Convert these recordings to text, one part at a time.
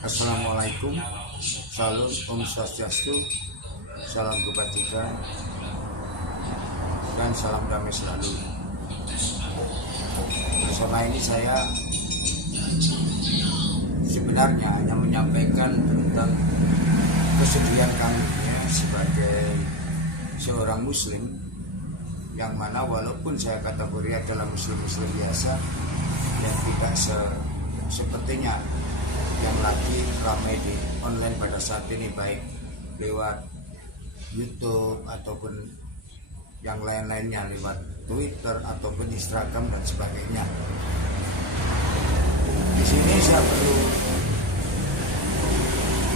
Assalamualaikum, salam, Om Swastiastu, salam kebajikan, dan salam damai selalu. Bersama ini saya sebenarnya hanya menyampaikan tentang kesedihan kami sebagai seorang muslim, yang mana walaupun saya kategori adalah muslim-muslim biasa yang tidak sepertinya yang lagi ramai di online pada saat ini, baik lewat YouTube ataupun yang lain-lainnya, lewat Twitter ataupun Instagram dan sebagainya. Di sini saya perlu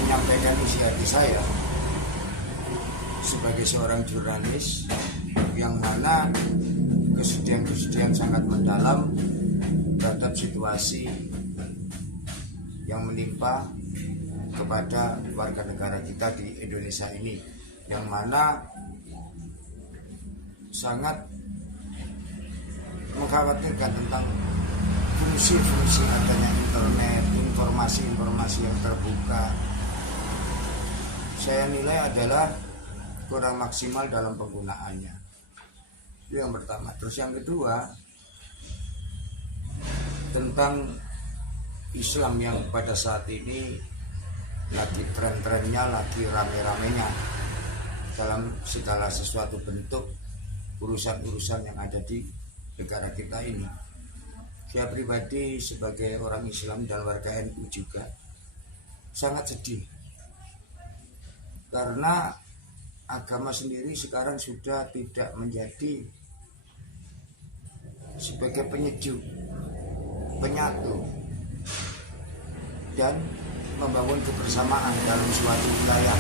menyampaikan isi hati saya sebagai seorang jurnalis, yang mana kesedihan sangat mendalam terhadap situasi yang menimpa kepada warga negara kita di Indonesia ini, yang mana sangat mengkhawatirkan tentang fungsi-fungsi adanya internet, informasi-informasi yang terbuka. Saya nilai adalah kurang maksimal dalam penggunaannya. Itu yang pertama. Terus yang kedua, tentang Islam yang pada saat ini lagi tren-trennya, lagi rame-ramenya dalam segala sesuatu bentuk urusan-urusan yang ada di negara kita ini. Saya pribadi sebagai orang Islam dan warga NU juga sangat sedih, karena agama sendiri sekarang sudah tidak menjadi sebagai penyejuk, penyatu, dan membangun kebersamaan dalam suatu wilayah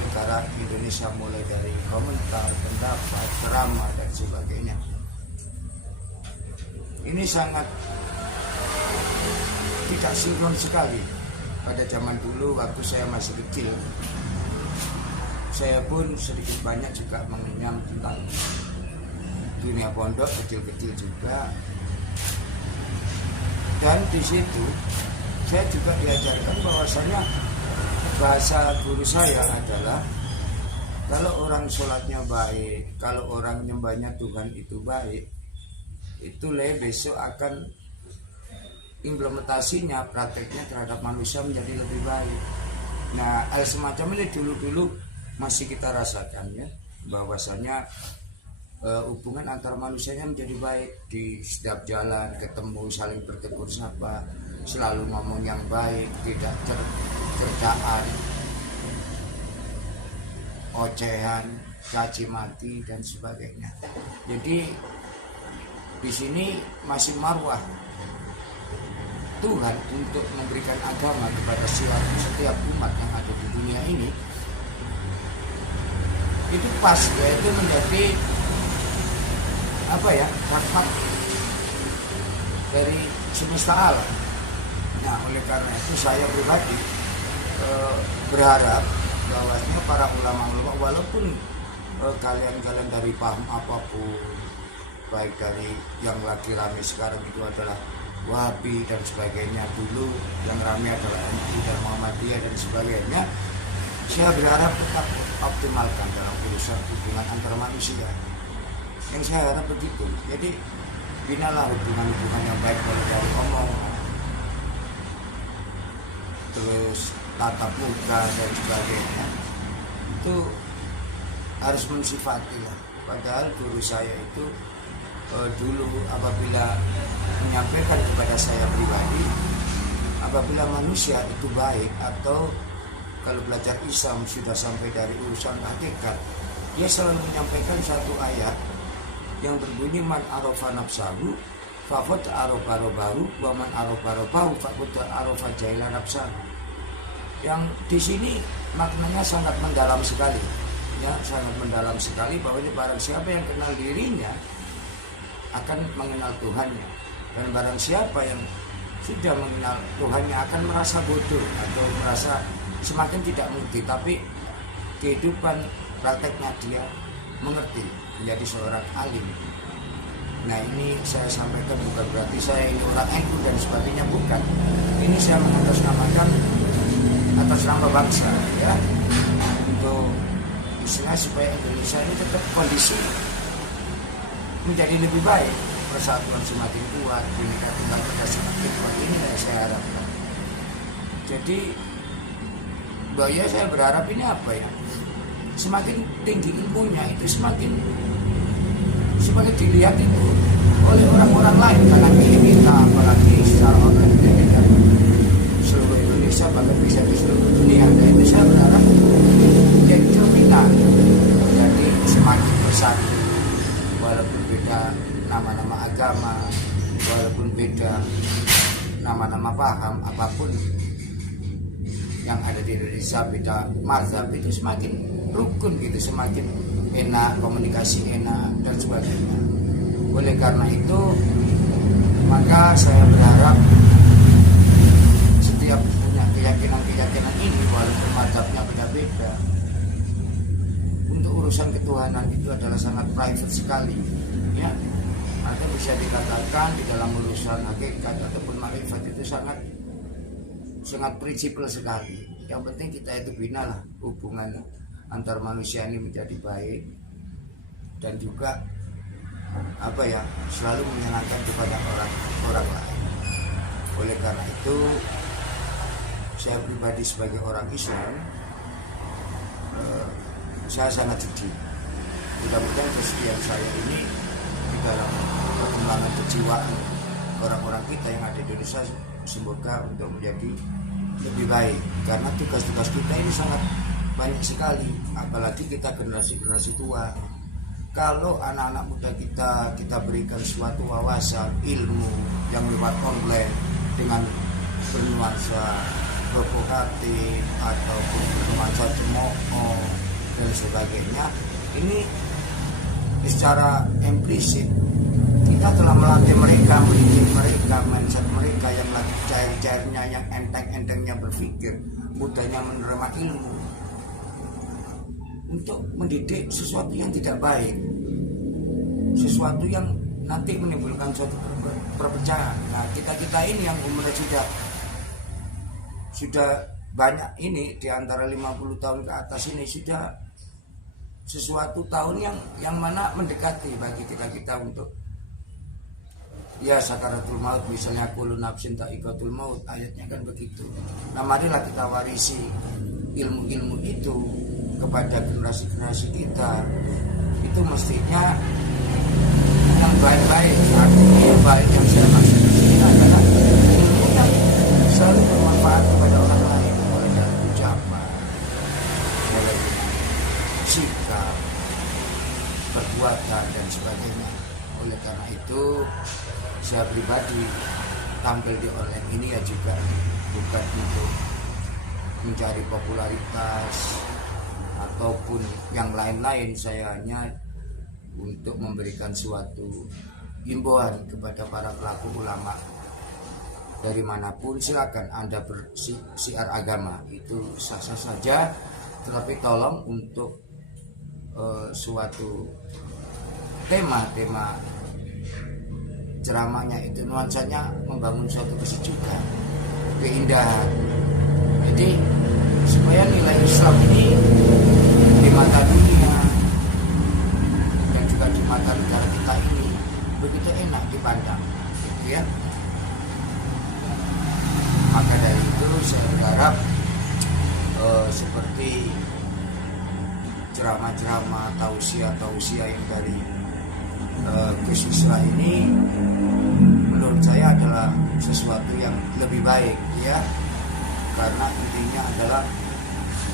negara Indonesia, mulai dari komentar, pendapat, drama, dan sebagainya. Ini sangat tidak sinkron sekali. Pada zaman dulu waktu saya masih kecil, saya pun sedikit banyak juga mengenyam tentang dunia pondok, kecil-kecil juga. Dan di situ saya juga diajarkan bahwasanya bahasa guru saya adalah kalau orang sholatnya baik, kalau orang nyembahnya Tuhan itu baik, itu besok akan implementasinya, prakteknya terhadap manusia menjadi lebih baik. Nah, hal semacam ini dulu-dulu masih kita rasakan ya, bahwasanya hubungan antar manusianya menjadi baik. Di setiap jalan ketemu saling bertegur sapa, selalu ngomong yang baik, tidak cercaan, ocehan, caci maki, dan sebagainya. Jadi di sini masih marwah Tuhan untuk memberikan agama kepada setiap umat yang ada di dunia ini, itu pas, yaitu menjadi rahmat dari semesta alam. Nah, oleh karena itu saya pribadi berharap bahwa para ulama-ulama, walaupun kalian dari paham apapun, baik dari yang lagi ramai sekarang itu adalah Wahabi dan sebagainya, dulu yang ramai adalah NU dan Muhammadiyah dan sebagainya, saya berharap tetap optimalkan dalam urusan hubungan antar manusia. Yang saya harap begitu. Jadi binalah hubungan-hubungan yang baik, mulai dari omong, terus tatap muka dan sebagainya, itu harus mensifati lah. Padahal guru saya itu dulu apabila menyampaikan kepada saya pribadi, apabila manusia itu baik, atau kalau belajar Islam sudah sampai dari urusan hakikat, dia selalu menyampaikan satu ayat yang berbunyi, man arafa nafsahu faqad arafa rabbahu wa man arafa rabbahu faqad arafa jahila nafsahu. Yang di sini maknanya sangat mendalam sekali, ya, sangat mendalam sekali, bahwa ini barang siapa yang kenal dirinya akan mengenal Tuhannya, dan barang siapa yang sudah mengenal Tuhannya akan merasa bodoh atau merasa semakin tidak mengerti, tapi kehidupan prakteknya dia mengerti, menjadi seorang alim. Nah ini saya sampaikan bukan berarti saya ini orang NU dan sebagainya, bukan. Ini saya mengatasnamakan atas nama bangsa, ya, untuk istilah supaya Indonesia ini tetap kondisi menjadi lebih baik, persatuan semakin kuat, Bhinneka Tunggal Ika semakin kuat. Ini yang saya harapkan. Jadi bahaya saya berharap ini apa ya? Semakin tinggi ilmunya itu semakin dilihat itu oleh orang-orang lain, karena kita apalagi secara online dengan seluruh Indonesia, bahkan bisa di seluruh dunia. Dan itu saya berharap jadi cerminan, jadi semakin bersatu walaupun beda nama-nama agama, walaupun beda nama-nama paham apapun yang ada di Indonesia, beda mazhab, itu semakin rukun gitu, semakin enak, komunikasi enak dan sebagainya. Oleh karena itu, maka saya berharap setiap punya keyakinan ini, walaupun mazhabnya beda-beda, untuk urusan ketuhanan itu adalah sangat private sekali, ya. Atau bisa dikatakan di dalam urusan hakikat ataupun makrifat itu sangat prinsipil sekali. Yang penting kita itu bina lah hubungan antar manusia ini menjadi baik, dan juga apa ya, selalu menyenangkan kepada orang lain. Oleh karena itu, saya pribadi sebagai orang Islam, saya sangat sedih. Mudah-mudahan kesedihan saya ini di dalam perkembangan kejiwaan orang-orang kita yang ada di Indonesia semoga untuk menjadi lebih baik, karena tugas-tugas kita ini sangat banyak sekali, apalagi kita generasi tua. Kalau anak-anak muda kita berikan suatu wawasan ilmu yang lewat online dengan bernuansa provokatif ataupun bernuansa cemooh dan sebagainya, ini secara implisit kita telah melatih mereka, mendidik mereka, mindset mereka yang lagi cair-cairnya, yang enteng-entengnya berpikir, mudahnya menerima ilmu, untuk mendidik sesuatu yang tidak baik, sesuatu yang nanti menimbulkan suatu perpecahan. Nah, kita ini yang umurnya sudah banyak ini, di antara 50 tahun ke atas ini, sudah sesuatu tahun yang mana mendekati bagi kita untuk ya sakaratul maut, misalnya kullu nafsin dha'iqatul maut, ayatnya kan begitu. Nah, marilah kita warisi ilmu-ilmu itu kepada generasi-generasi kita. Itu mestinya yang baik-baik. Artinya yang baik yang saya maksud di sini adalah ilmu yang selalu bermanfaat kepada orang lain, mulai dari ucapan, mulai dengan sikap, perbuatan dan sebagainya. Oleh karena itu, saya pribadi tampil di online ini ya juga bukan untuk mencari popularitas ataupun yang lain-lain. Saya hanya untuk memberikan suatu himbauan kepada para pelaku ulama dari manapun. Silakan Anda bersiar agama, itu sah-sah saja, tetapi tolong untuk suatu tema ceramahnya itu nuansanya membangun suatu kesejukan, keindahan. Jadi supaya nilai Islam ini di mata dunia dan juga di mata negara kita ini begitu enak dipandang, gitu ya. Maka dari itu saya berharap seperti ceramah-ceramah tausiah yang dari Gus Isra ini, menurut saya adalah sesuatu yang lebih baik, ya, karena intinya adalah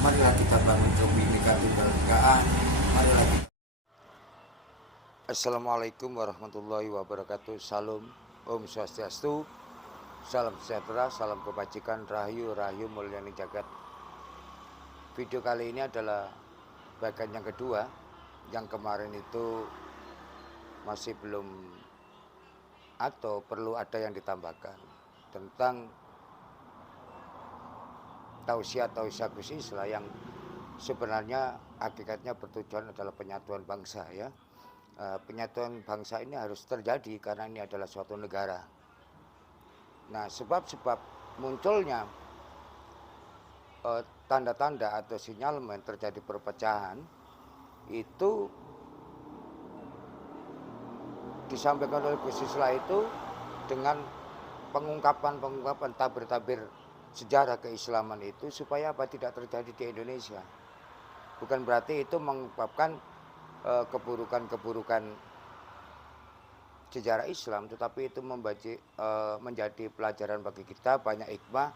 marilah kita bangun Bhinneka Tunggal Ika, marilah kita. Assalamualaikum warahmatullahi wabarakatuh. Salam, Om Swastiastu, salam sejahtera, salam kebajikan, rahayu mulyani jagat. Video kali ini adalah bagian yang kedua. Yang kemarin itu masih belum atau perlu ada yang ditambahkan tentang tausiah Gus Isra yang sebenarnya hakikatnya bertujuan adalah penyatuan bangsa, ya. Penyatuan bangsa ini harus terjadi karena ini adalah suatu negara. Nah, sebab-sebab munculnya tanda-tanda atau sinyalemen terjadi perpecahan itu disampaikan oleh Gus Islah itu dengan pengungkapan tabir-tabir sejarah keislaman itu supaya apa tidak terjadi di Indonesia. Bukan berarti itu mengungkapkan keburukan-keburukan sejarah Islam, tetapi itu menjadi pelajaran bagi kita banyak hikmah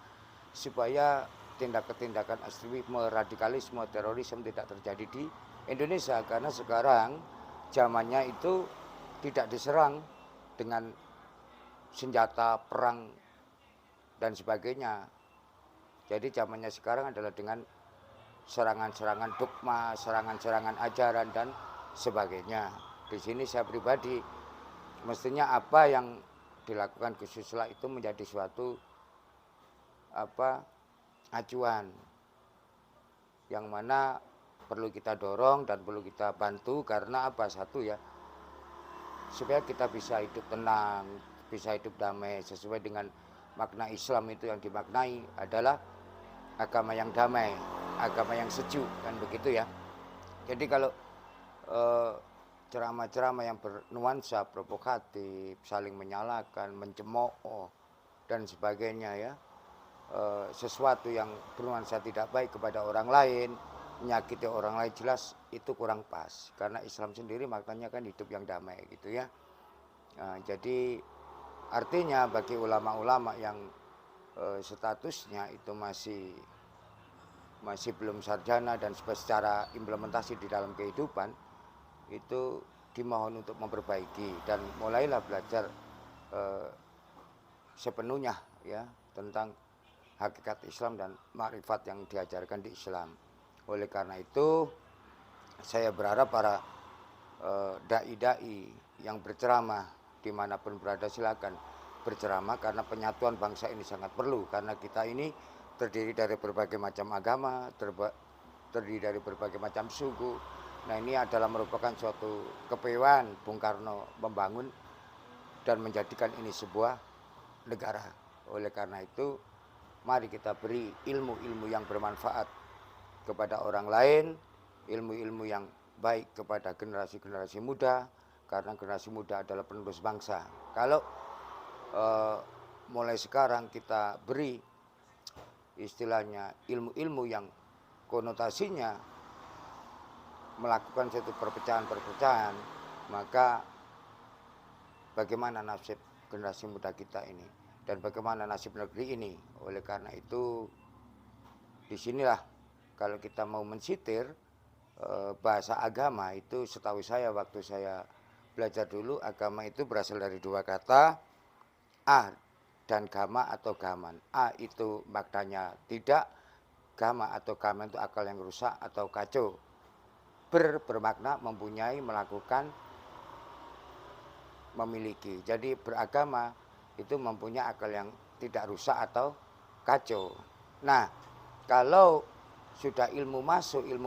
supaya tindakan-tindakan ekstremisme, radikalisme, terorisme tidak terjadi di Indonesia karena sekarang zamannya itu tidak diserang dengan senjata perang dan sebagainya. Jadi zamannya sekarang adalah dengan serangan-serangan dogma, serangan-serangan ajaran dan sebagainya. Di sini saya pribadi mestinya apa yang dilakukan Gus Islah itu menjadi suatu acuan yang mana perlu kita dorong dan perlu kita bantu karena apa? Satu ya, supaya kita bisa hidup tenang, bisa hidup damai sesuai dengan makna Islam. Itu yang dimaknai adalah agama yang damai, agama yang sejuk, kan begitu ya. Jadi kalau ceramah-ceramah yang bernuansa provokatif, saling menyalahkan, mencemooh dan sebagainya ya, sesuatu yang bernuansa tidak baik kepada orang lain, menyakiti orang lain, jelas itu kurang pas karena Islam sendiri maknanya kan hidup yang damai gitu ya. Nah, jadi artinya bagi ulama-ulama yang statusnya itu masih belum sarjana dan secara implementasi di dalam kehidupan itu dimohon untuk memperbaiki dan mulailah belajar sepenuhnya ya tentang hakikat Islam dan makrifat yang diajarkan di Islam. Oleh karena itu saya berharap para dai-dai yang berceramah dimanapun berada silakan berceramah karena penyatuan bangsa ini sangat perlu karena kita ini terdiri dari berbagai macam agama, terdiri dari berbagai macam suku. Nah ini adalah merupakan suatu kepewan Bung Karno membangun dan menjadikan ini sebuah negara. Oleh karena itu mari kita beri ilmu-ilmu yang bermanfaat kepada orang lain, ilmu-ilmu yang baik kepada generasi-generasi muda karena generasi muda adalah penerus bangsa. Kalau mulai sekarang kita beri istilahnya ilmu-ilmu yang konotasinya melakukan suatu perpecahan-perpecahan, maka bagaimana nasib generasi muda kita ini dan bagaimana nasib negeri ini. Oleh karena itu disinilah kalau kita mau mensitir bahasa agama itu setahu saya waktu saya belajar dulu agama itu berasal dari dua kata a dan gama atau gaman. A itu maknanya tidak, gama atau gaman itu akal yang rusak atau kacau. Bermakna mempunyai, melakukan, memiliki. Jadi beragama itu mempunyai akal yang tidak rusak atau kacau. Nah, kalau sudah ilmu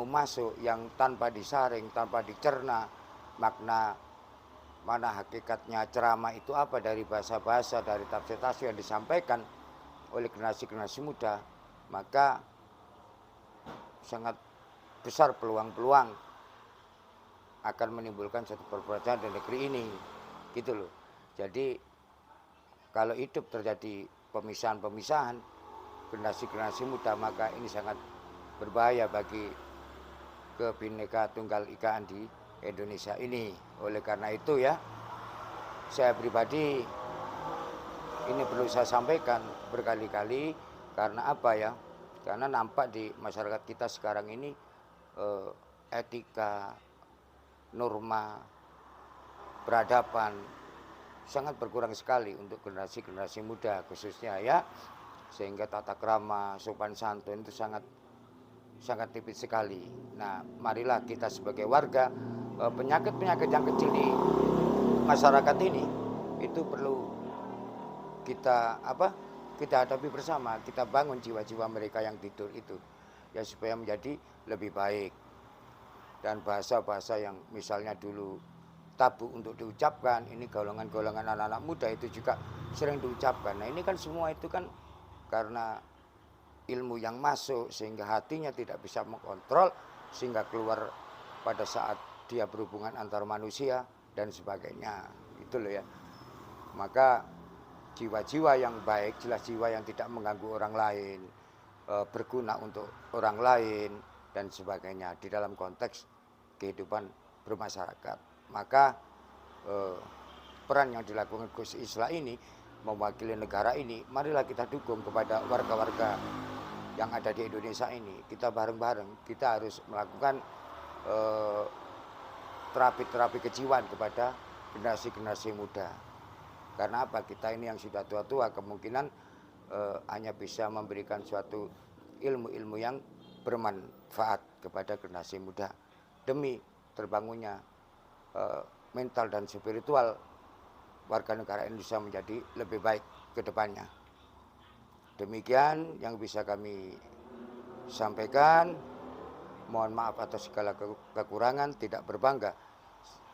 masuk yang tanpa disaring, tanpa dicerna, makna mana hakikatnya ceramah itu apa dari bahasa-bahasa, dari tafsir-tafsir yang disampaikan oleh generasi-generasi muda, maka sangat besar peluang-peluang akan menimbulkan satu perpecahan di negeri ini, gitu loh. Jadi kalau hidup terjadi pemisahan-pemisahan generasi-generasi muda, maka ini sangat berbahaya bagi Bhinneka Tunggal Ika di Indonesia ini. Oleh karena itu ya, saya pribadi ini perlu saya sampaikan berkali-kali karena apa ya? Karena nampak di masyarakat kita sekarang ini etika, norma, peradaban sangat berkurang sekali untuk generasi-generasi muda khususnya ya, sehingga tata krama, sopan santun itu sangat tipis sekali. Nah, marilah kita sebagai warga penyakit-penyakit yang kecil di masyarakat ini itu perlu kita hadapi bersama, kita bangun jiwa-jiwa mereka yang tidur itu ya supaya menjadi lebih baik. Dan bahasa-bahasa yang misalnya dulu tabu untuk diucapkan. Ini golongan-golongan anak-anak muda itu juga sering diucapkan. Nah ini kan semua itu kan karena ilmu yang masuk sehingga hatinya tidak bisa mengontrol, sehingga keluar pada saat dia berhubungan antar manusia dan sebagainya. Itu loh ya. Maka jiwa-jiwa yang baik, jelas jiwa yang tidak mengganggu orang lain, berguna untuk orang lain dan sebagainya di dalam konteks kehidupan bermasyarakat. Maka peran yang dilakukan Gus Islah ini mewakili negara ini, marilah kita dukung kepada warga-warga yang ada di Indonesia ini. Kita bareng-bareng, kita harus melakukan terapi-terapi kejiwaan kepada generasi-generasi muda. Karena apa? Kita ini yang sudah tua-tua kemungkinan hanya bisa memberikan suatu ilmu-ilmu yang bermanfaat kepada generasi muda demi terbangunnya mental dan spiritual warga negara Indonesia menjadi lebih baik ke depannya. Demikian yang bisa kami sampaikan. Mohon maaf atas segala kekurangan, tidak berbangga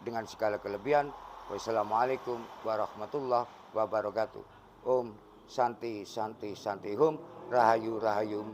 dengan segala kelebihan. Wassalamualaikum warahmatullahi wabarakatuh. Om Santi Santi Santi Hum Rahayu Rahayu.